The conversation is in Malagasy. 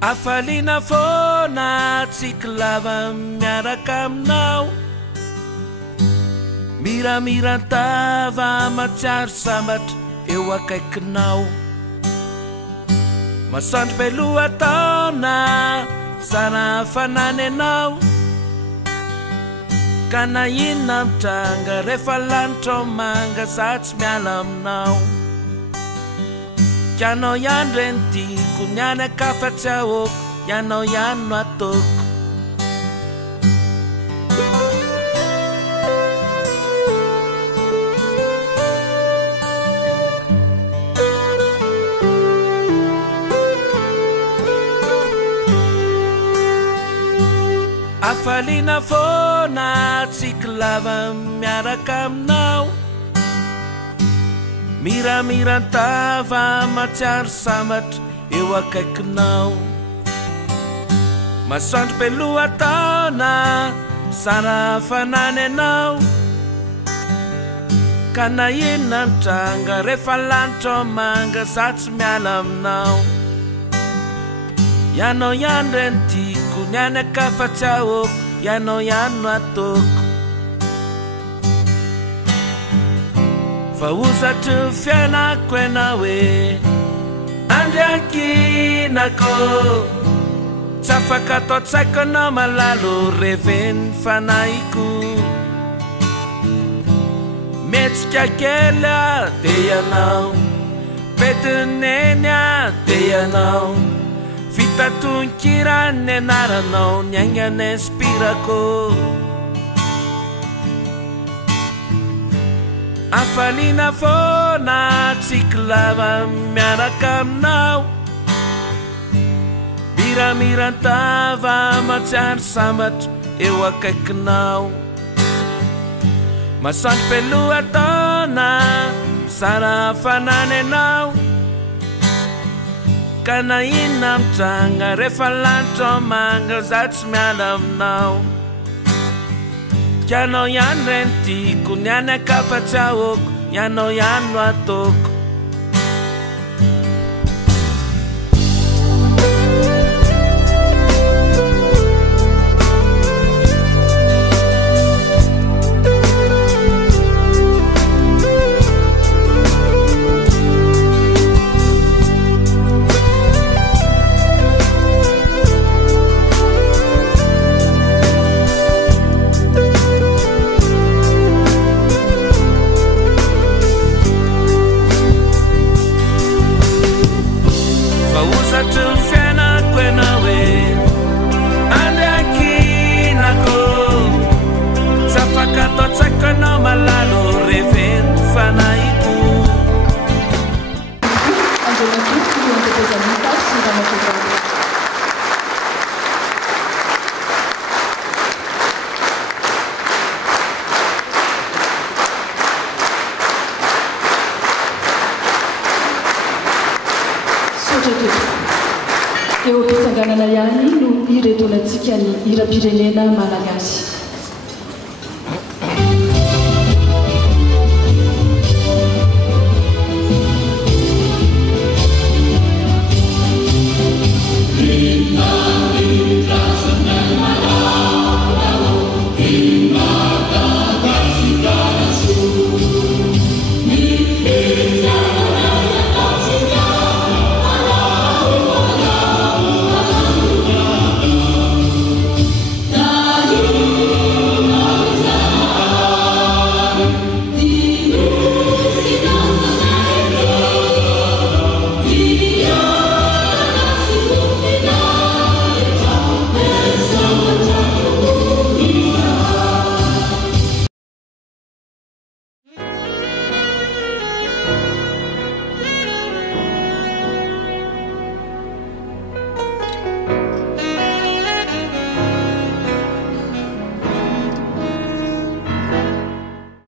Afalina fona tsiklava miaraka aminao Miramirantava matsiaro sambatra eo akaikinao Masoandro be lohataona Sana fanany anao Ka na inona mitranga rehefa lanitra manga za tsy miala aminao Ianao ihany reny tiako niany akafa tsy ahoko Ianao ihany no ataoko Afalina fona tsiklava miaraka aminao Miramirantava matsiaro sambatra eo akaikinao Masoandro be lohataona Sara fanany anao Ka na inona mitranga rehefa lanitra manga za tsy miala aminao Ianao ihany reny tiako niany akafa tsy ahoko Ianao ihany no ataoko Fa ozatra fiainako ianao hoe Andriakinako Tsy afaka atao tsaiko anao malalo reveny fanaiko Metsika kely dia ianao Petineny dia ianao Fitatonkira ny anaranao ny aingana inspirako Afalina fona tsiklava miaraka aminao Miramirantava matsiaro sambatra eo akaikinao Masoandro be lohataona Sara fanany anao Ka na inona mitranga rehefa lanitra manga za tsy miala aminao Ianao ihany reny tiako niany akafa tsy ahoko Ianao ihany no ataoko Eo am-pitsanganana ihany no iretonantsika ny hira-pirenena malagasy.